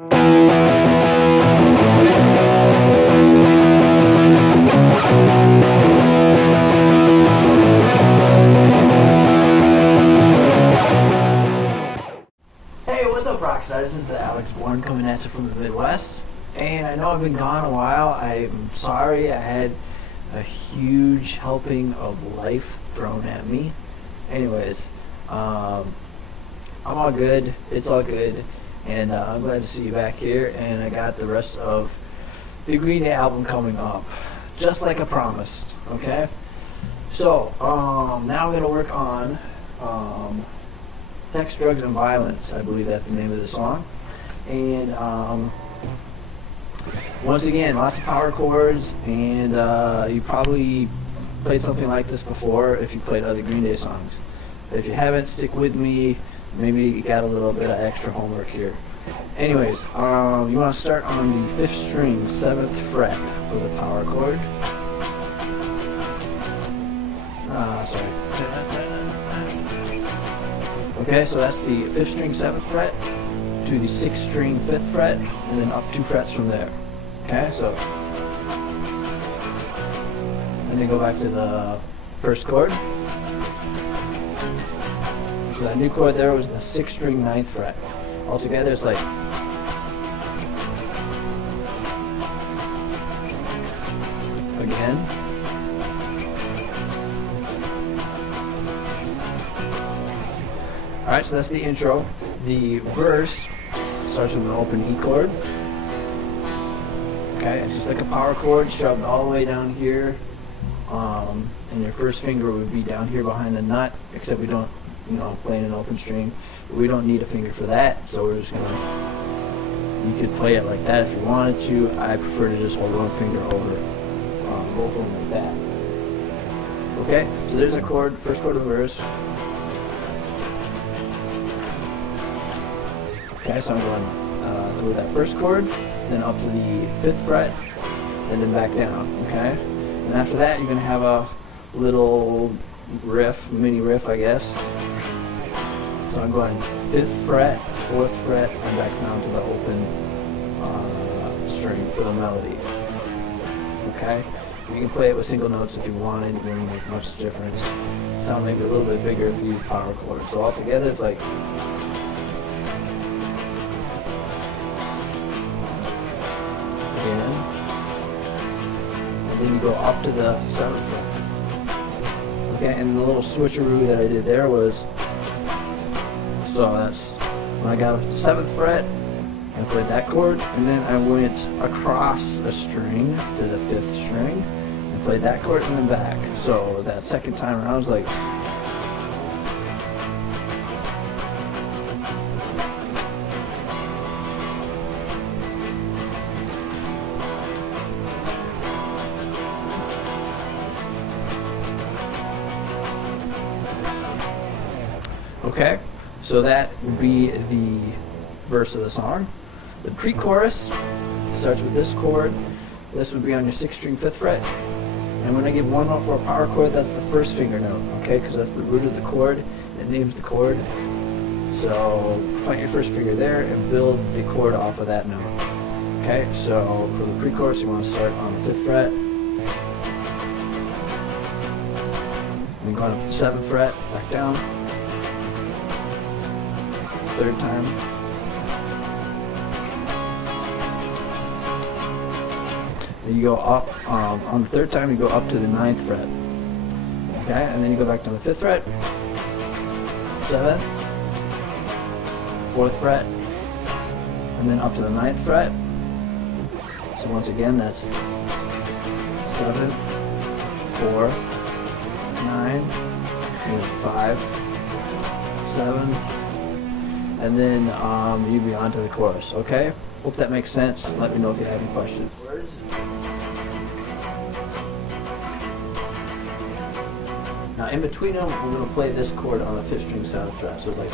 Hey, what's up, Rockstars? This is Alex Bourne coming at you from the Midwest. And I know I've been gone a while. I'm sorry. I had a huge helping of life thrown at me. Anyways, I'm all good. It's all good. And I'm glad to see you back here. And I got the rest of the Green Day album coming up, just like I promised. Okay? So, now I'm going to work on Sex, Drugs, and Violence. I believe that's the name of the song. And once again, lots of power chords, and you probably played something like this before if you played other Green Day songs. If you haven't, stick with me. Maybe you got a little bit of extra homework here. Anyways, you want to start on the 5th string, 7th fret with a power chord. Sorry. Okay, so that's the 5th string, 7th fret to the 6th string, 5th fret, and then up 2 frets from there. Okay, so and then go back to the first chord. So that new chord there was the 6th string, 9th fret. Altogether, it's like again. Alright, so that's the intro. The verse starts with an open E chord. Okay, it's just like a power chord shoved all the way down here. And your first finger would be down here behind the nut, except we don't, playing an open string. We don't need a finger for that, so we're just gonna, you could play it like that if you wanted to. I prefer to just hold one finger over both of them like that. Okay, so there's a chord, first chord of the verse. Okay, so I'm going with that first chord, then up to the 5th fret, and then back down, okay? And after that, you're going to have a little riff, mini riff, I guess. So I'm going 5th fret, 4th fret, and back down to the open string for the melody, okay? You can play it with single notes if you wanted. It wouldn't make much difference. Sound maybe a little bit bigger if you use power chords. So altogether, it's like again, and then you go up to the 7th fret. Okay, and the little switcheroo that I did there was, so that's when I got up to the 7th fret, I played that chord, and then I went across a string to the 5th string, and played that chord and then back. So that second time around, I was like, okay, so that would be the verse of the song. The pre-chorus starts with this chord. This would be on your 6th string, 5th fret. And when I give one note for a power chord, that's the first finger note, okay? Because that's the root of the chord. It names the chord. So plant your first finger there and build the chord off of that note. Okay, so for the pre-chorus, you want to start on the 5th fret. Then going up to the 7th fret, back down. 3rd time. Then you go up, on the 3rd time you go up to the 9th fret. Okay, and then you go back to the 5th fret, 7th, 4th fret, and then up to the 9th fret. So once again, that's 7th, 4, 9, 5, 7, and then you'll be on to the chorus, okay? Hope that makes sense. Let me know if you have any questions. Now in between them, we're going to play this chord on the 5th string 7th fret. So it's like,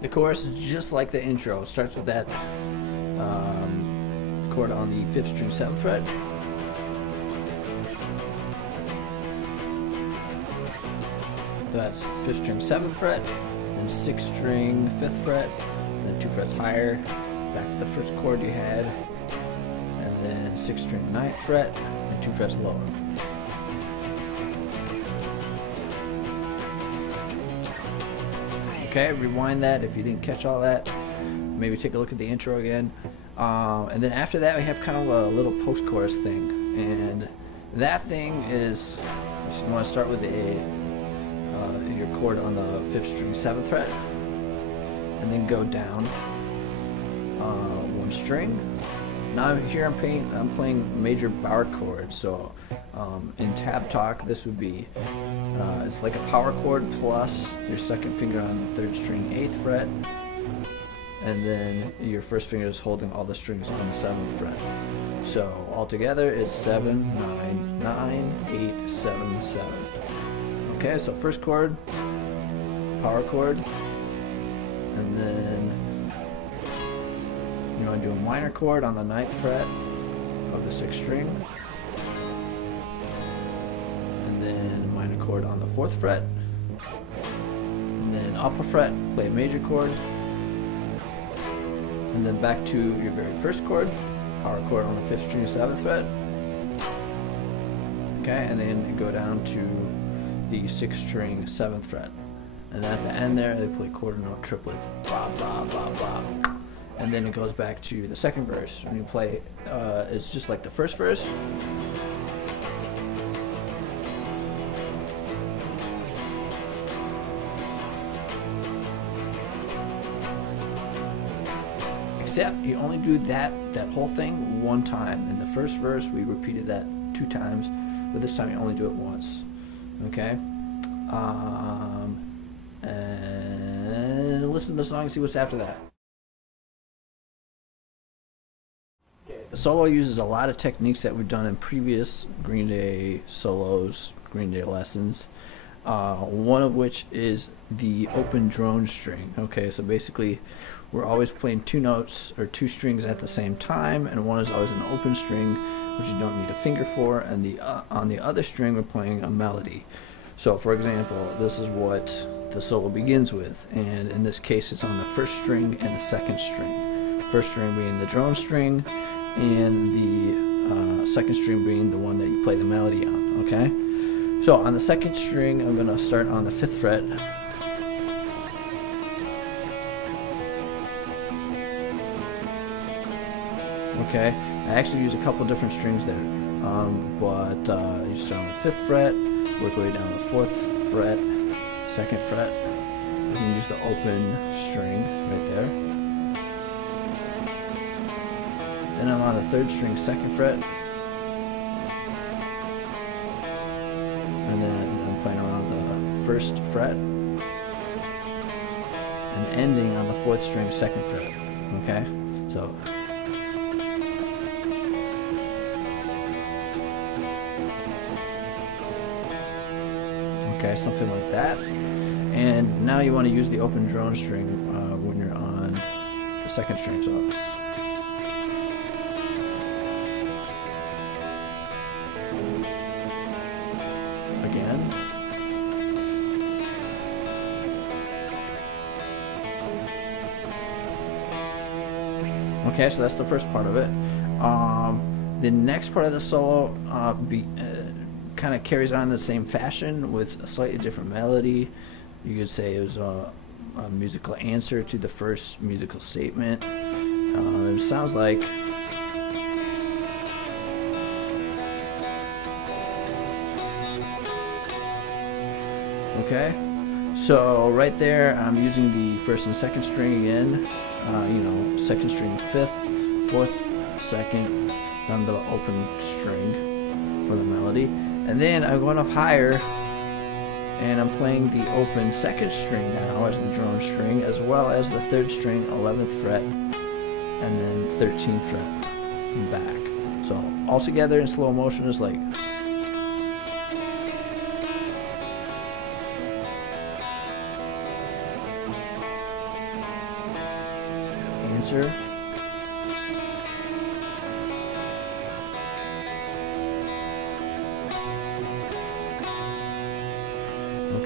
the chorus is just like the intro. It starts with that chord on the 5th string 7th fret. That's 5th string 7th fret, then 6th string 5th fret, then 2 frets higher, back to the first chord you had, and then 6th string 9th fret, and 2 frets lower. Okay, rewind that if you didn't catch all that. Maybe take a look at the intro again. And then after that we have kind of a little post-chorus thing. And that thing is, so you want to start with your chord on the 5th string 7th fret. And then go down 1 string. Now here I'm playing major bar chords. So in tab talk this would be, it's like a power chord plus your 2nd finger on the 3rd string 8th fret, and then your 1st finger is holding all the strings on the 7th fret. So altogether it's 7, 9, 9, 8, 7, 7. Okay, so first chord, power chord, and then you want to do a minor chord on the 9th fret of the 6th string, and then a minor chord on the 4th fret, and then upper fret, play a major chord, and then back to your very first chord, power chord on the 5th string 7th fret. Okay, and then you go down to the 6th string 7th fret, and at the end there they play quarter note triplets, blah blah blah blah. And then it goes back to the second verse. When you play, it's just like the first verse. Except you only do that whole thing one time. In the first verse, we repeated that 2 times, but this time you only do it once. Okay? And listen to the song and see what's after that. The solo uses a lot of techniques that we've done in previous Green Day solos, Green Day lessons. One of which is the open drone string. Okay, so basically we're always playing 2 notes or 2 strings at the same time, and one is always an open string, which you don't need a finger for, and on the other string we're playing a melody. So for example, this is what the solo begins with, and in this case it's on the 1st string and the 2nd string. 1st string being the drone string, and the 2nd string being the one that you play the melody on. Okay, so on the 2nd string I'm going to start on the 5th fret, okay. I actually use a couple different strings there, but you start on the 5th fret, work your way down the 4th fret, 2nd fret, you can use the open string right there. Then I'm on the 3rd string 2nd fret, and then I'm playing around the 1st fret, and ending on the 4th string 2nd fret. Okay, so okay, something like that. And now you want to use the open drone string when you're on the 2nd string. So again. Okay, so that's the first part of it. The next part of the solo kind of carries on the same fashion with a slightly different melody. You could say it was a musical answer to the first musical statement. It sounds like okay, so right there I'm using the 1st and 2nd string again, 2nd string 5th, 4th, 2nd, down to the open string for the melody, and then I'm going up higher and I'm playing the open 2nd string now as the drone string, as well as the 3rd string 11th fret and then 13th fret and back. So all together in slow motion is like answer,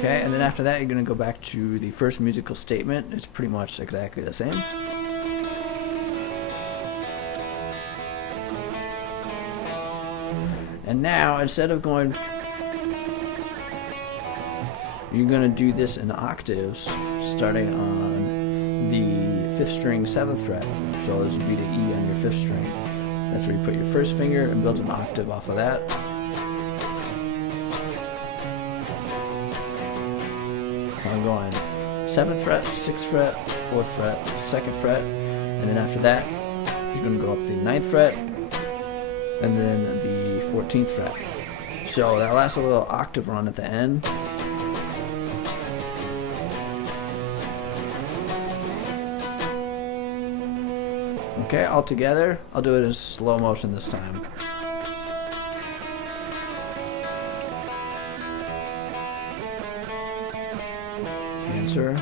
Okay, and then after that you're going to go back to the first musical statement. It's pretty much exactly the same. And now, instead of going, you're going to do this in octaves, starting on the 5th string, 7th fret. So this would be the E on your 5th string. That's where you put your first finger and build an octave off of that. So I'm going 7th fret, 6th fret, 4th fret, 2nd fret, and then after that, you're going to go up the 9th fret, and then the 14th fret. So that last little octave run at the end. Okay, all together. I'll do it in slow motion this time. Answer.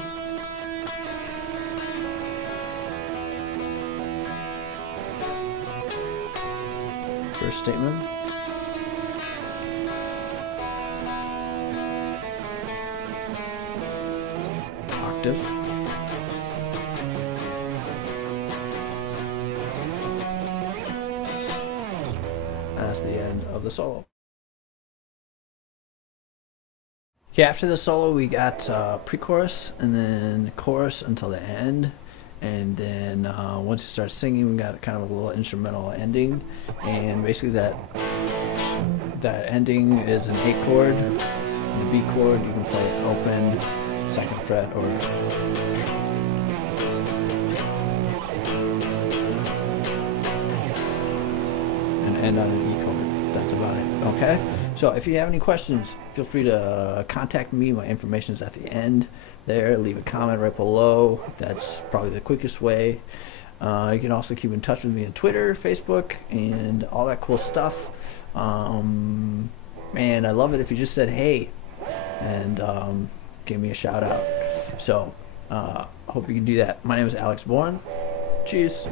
First statement. Octave. That's the end of the solo. Okay, after the solo we got pre-chorus and then chorus until the end, and then once you start singing we got kind of a little instrumental ending, and basically that ending is an 8 chord. The B chord you can play it open, 2nd fret, or and end on an E chord. That's about it. Okay, so if you have any questions, feel free to contact me. My information is at the end there. Leave a comment right below. That's probably the quickest way. You can also keep in touch with me on Twitter, Facebook, and all that cool stuff. Man, I love it if you just said hey and give me a shout out. So hope you can do that. My name is Alex Bourne. Cheers.